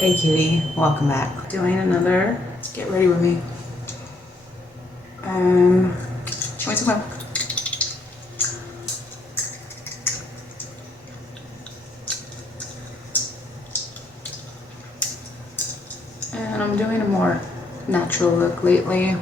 Hey cutie, welcome back. Doing another get ready with me. Show me some milk. And I'm doing a more natural look lately.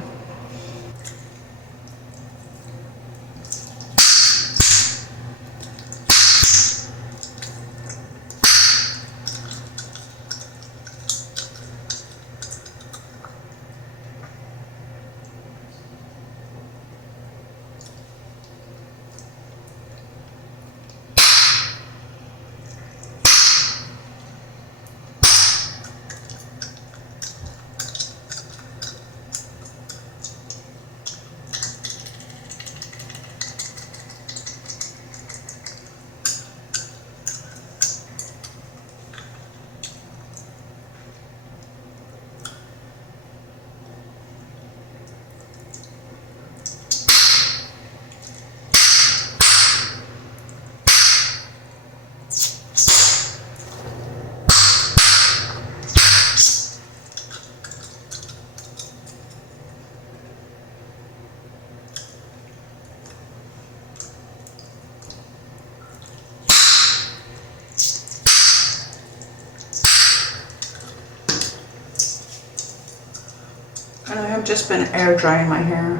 And I have just been air drying my hair.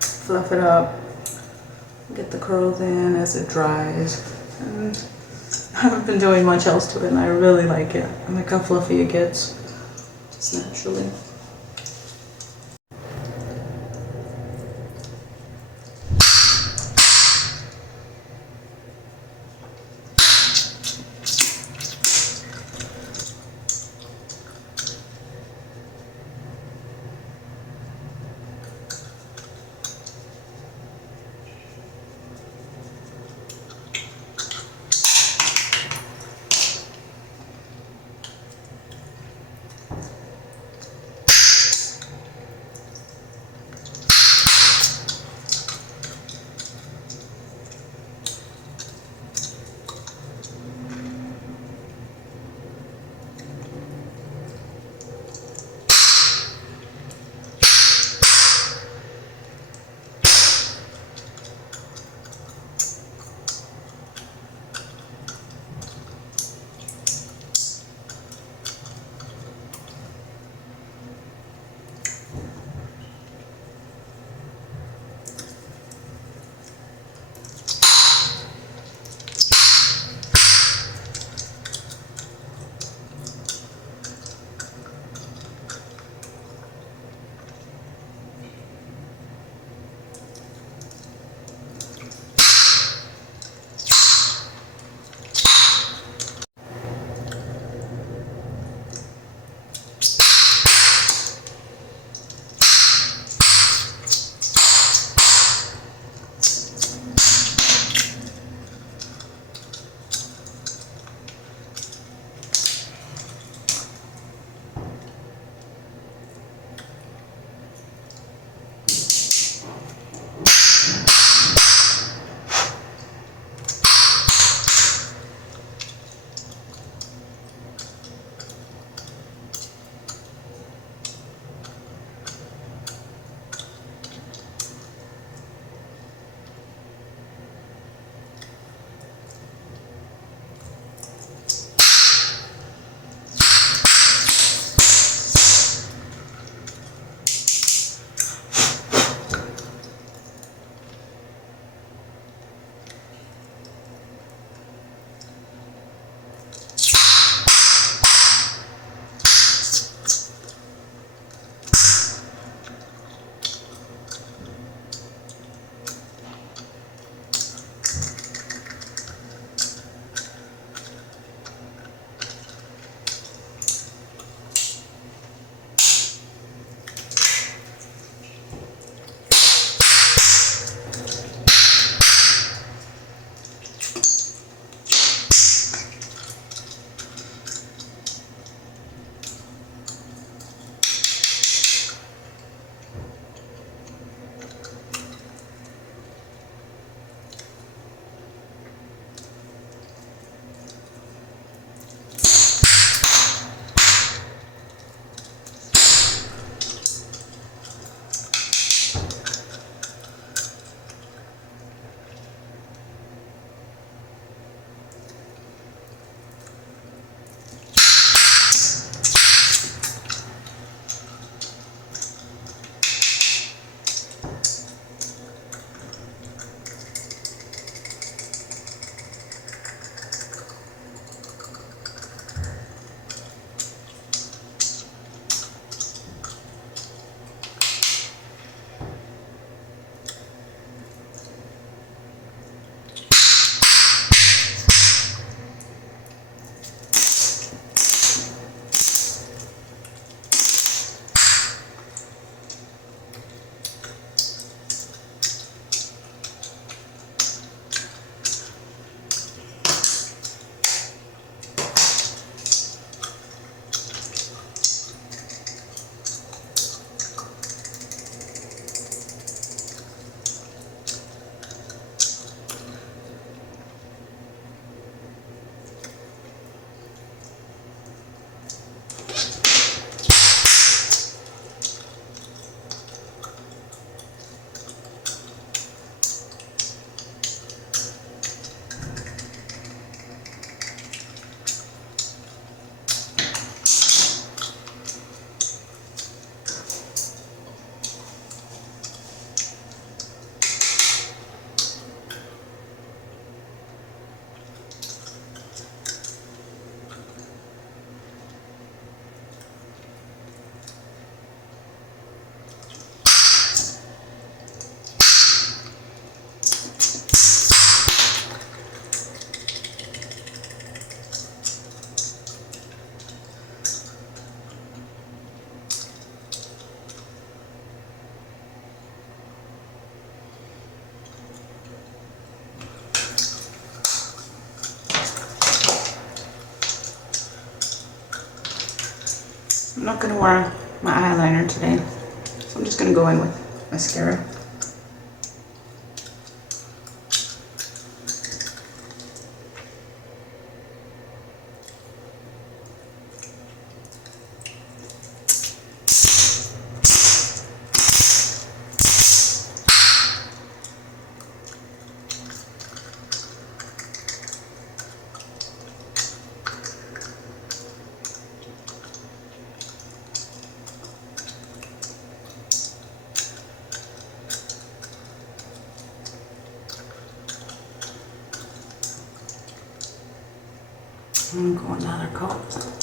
Fluff it up, get the curls in as it dries. And I haven't been doing much else to it and I really like it. I like how fluffy it gets, just naturally. I'm not gonna wear my eyeliner today, so I'm just gonna go in with mascara. I'm gonna go another coat.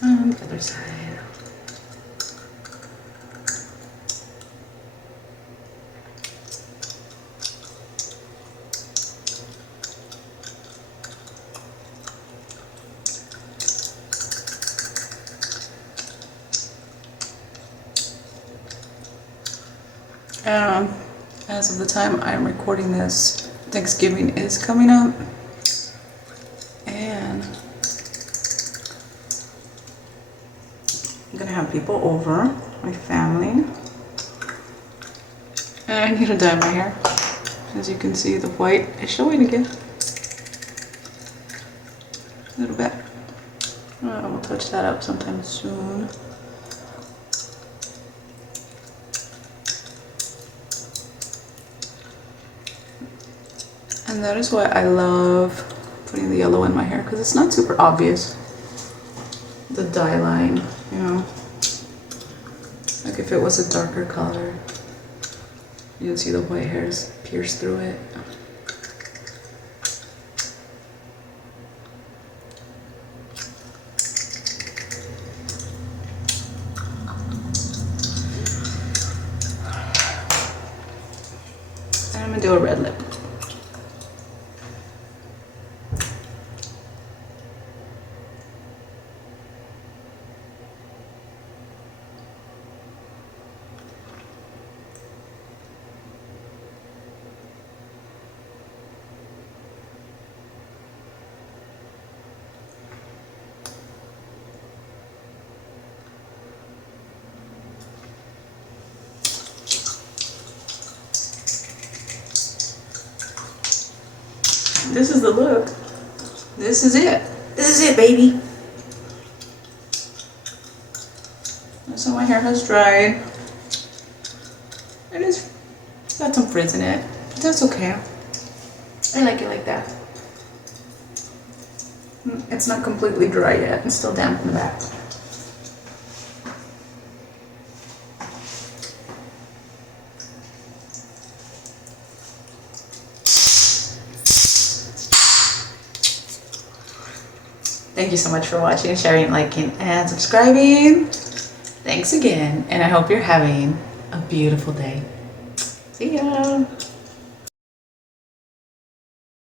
And the other side. As of the time I'm recording this, Thanksgiving is coming up, and I'm gonna have people over, my family, and I need to dye my hair. As you can see, the white is showing again a little bit. We'll touch that up sometime soon. And that is why I love putting the yellow in my hair, because it's not super obvious, the dye line, you know. Like if it was a darker color, you'd see the white hairs pierce through it. And I'm gonna do a red lip. This is the look. This is it. This is it, baby. So my hair has dried. It is got some frizz in it, but that's okay. I like it like that. It's not completely dry yet. It's still damp in the back. Thank you so much for watching, sharing, liking, and subscribing. Thanks again, and I hope you're having a beautiful day. See ya.